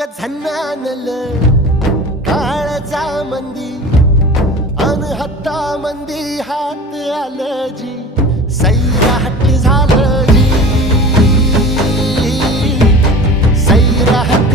ग झन्नानल काळजा मंदी अन हत्ता मंदी हात आलं जी सैराट झालं जी सैराट